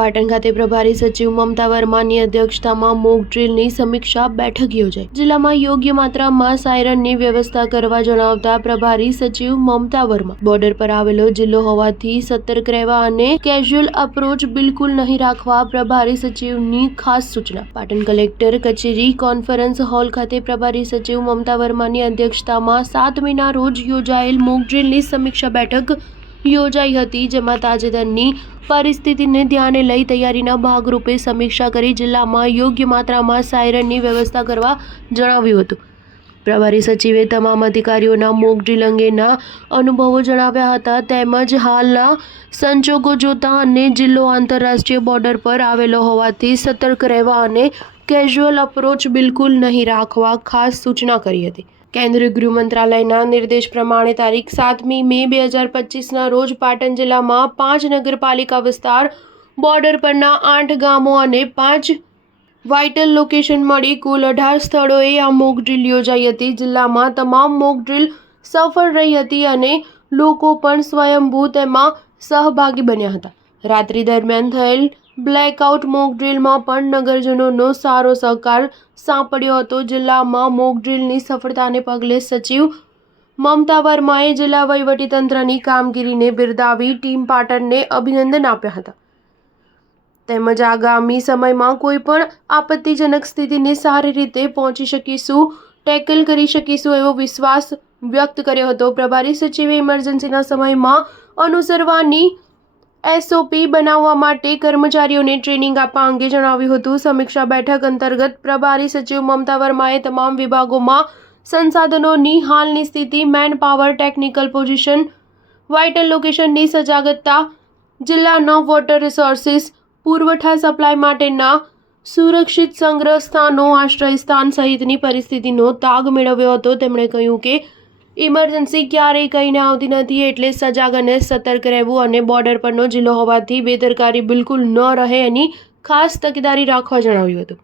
પાટણ ખાતે પ્રભારી સચિવ મમતા વર્માની અધ્યક્ષતામાં મોક ડ્રીલની સમીક્ષા બેઠક યોજાઈ। જિલ્લામાં યોગ્ય માત્રામાં સાયરનની વ્યવસ્થા કરવા જણાવતા પ્રભારી સચિવ મમતા વર્મા બોર્ડર પર આવેલો જિલ્લો હોવાથી સતર્ક રહેવા અને કેઝ્યુઅલ અપ્રોચ બિલકુલ નહીં રાખવા પ્રભારી સચિવની ખાસ સૂચના। પાટણ કલેક્ટર કચેરી કોન્ફરન્સ હોલ ખાતે પ્રભારી સચિવ મમતા વર્માની અધ્યક્ષતામાં 7 મેના રોજ યોજાયેલ મોક ડ્રીલની સમીક્ષા બેઠક યોજાઈ હતી, જેમાં તાજેતરની પરિસ્થિતિને ધ્યાને લઈ તૈયારીના ભાગરૂપે સમીક્ષા કરી જિલ્લામાં યોગ્ય માત્રામાં સાયરનની વ્યવસ્થા કરવા જણાવ્યું હતું। પ્રભારી સચિવે તમામ અધિકારીઓના મોક ડ્રીલ અંગેના અનુભવો જણાવ્યા હતા, તેમજ હાલના સંજોગો જોતા અને જિલ્લો આંતરરાષ્ટ્રીય બોર્ડર પર આવેલો હોવાથી સતર્ક રહેવા અને કેઝ્યુઅલ અપ્રોચ બિલકુલ નહીં રાખવા ખાસ સૂચના કરી હતી। કેન્દ્રીય ગૃહ મંત્રાલયના નિર્દેશ પ્રમાણે તારીખ 7મી મે 2025ના રોજ પાટણ જિલ્લામાં 5 નગરપાલિકા વિસ્તાર, બોર્ડર પરના 8 ગામો અને 5 વાઇટલ લોકેશન મળી કુલ 18 સ્થળોએ આ મોક ડ્રીલ યોજાઈ હતી। જિલ્લામાં તમામ મોક ડ્રીલ સફળ રહી હતી અને લોકો પણ સ્વયંભૂ તેમાં સહભાગી બન્યા હતા। રાત્રિ દરમિયાન થયેલ બ્લેકઆઉટ મોક ડ્રીલમાં પણ નગરજનોનો સારો સહકાર સાંપડ્યો હતો। જિલ્લામાં મોક ડ્રીલની સફળતાને પગલે સચિવ મમતા વર્માએ જિલ્લા વહીવટીતંત્રની કામગીરીને બિરદાવી ટીમ પાટણને અભિનંદન આપ્યા હતા, તેમજ આગામી સમયમાં કોઈપણ આપત્તિજનક સ્થિતિને સારી રીતે પહોંચી શકીશું, ટેકલ કરી શકીશું એવો વિશ્વાસ વ્યક્ત કર્યો હતો। પ્રભારી સચિવે ઇમરજન્સીના સમયમાં અનુસરવાની એસઓપી બનાવવા માટે કર્મચારીઓને ટ્રેનિંગ આપવા અંગે જણાવ્યું હતું। સમીક્ષા બેઠક અંતર્ગત પ્રભારી સચિવ મમતા વર્માએ તમામ વિભાગોમાં સંસાધનોની હાલની સ્થિતિ, man power, technical position, vital લોકેશનની સજાગતા, જિલ્લાના વોટર રિસોર્સિસ, પુરવઠા સપ્લાય માટેના સુરક્ષિત સંગ્રહ સ્થાનો, આશ્રય સ્થાન સહિતની પરિસ્થિતિનો તાગ મેળવ્યો હતો। તેમણે કહ્યું કે ઇમરજન્સી ક્યારેય કહીને આવતી નથી, એટલે સજાગ અને સતર્ક રહેવું અને બોર્ડર પરનો જિલ્લો હોવાથી બેદરકારી બિલકુલ ન રહે એની ખાસ તકેદારી રાખવા જણાવ્યું હતું।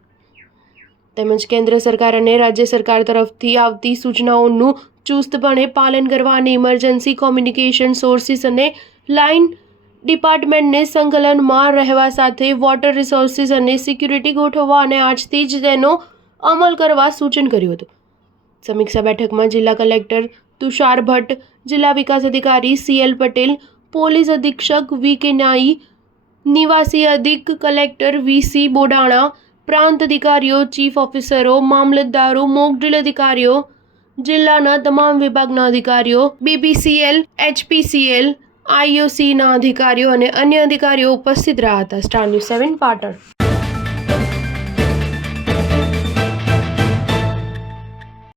તેમજ કેન્દ્ર સરકાર અને રાજ્ય સરકાર તરફથી આવતી સૂચનાઓનું ચુસ્તપણે પાલન કરવા અને ઇમરજન્સી કોમ્યુનિકેશન સોર્સિસ અને લાઇન ડિપાર્ટમેન્ટને સંકલનમાં રહેવા સાથે વોટર રિસોર્સિસ અને સિક્યુરિટી ગોઠવવા અને આજથી જ તેનો અમલ કરવા સૂચન કર્યું હતું। સમીક્ષા બેઠકમાં જિલ્લા કલેક્ટર તુષાર ભટ્ટ, જિલ્લા વિકાસ અધિકારી CL પટેલ, પોલીસ અધિક્ષક VK નાઈ, નિવાસી અધિક કલેક્ટર VC બોડાણા, પ્રાંત અધિકારીઓ, ચીફ ઓફિસરો, મામલતદારો, મોક ડ્રીલ અધિકારીઓ, જિલ્લાના તમામ વિભાગના અધિકારીઓ, BBCL, HPCL, IOCના અધિકારીઓ અને અન્ય અધિકારીઓ ઉપસ્થિત રહ્યા હતા। Star news 7 Patan.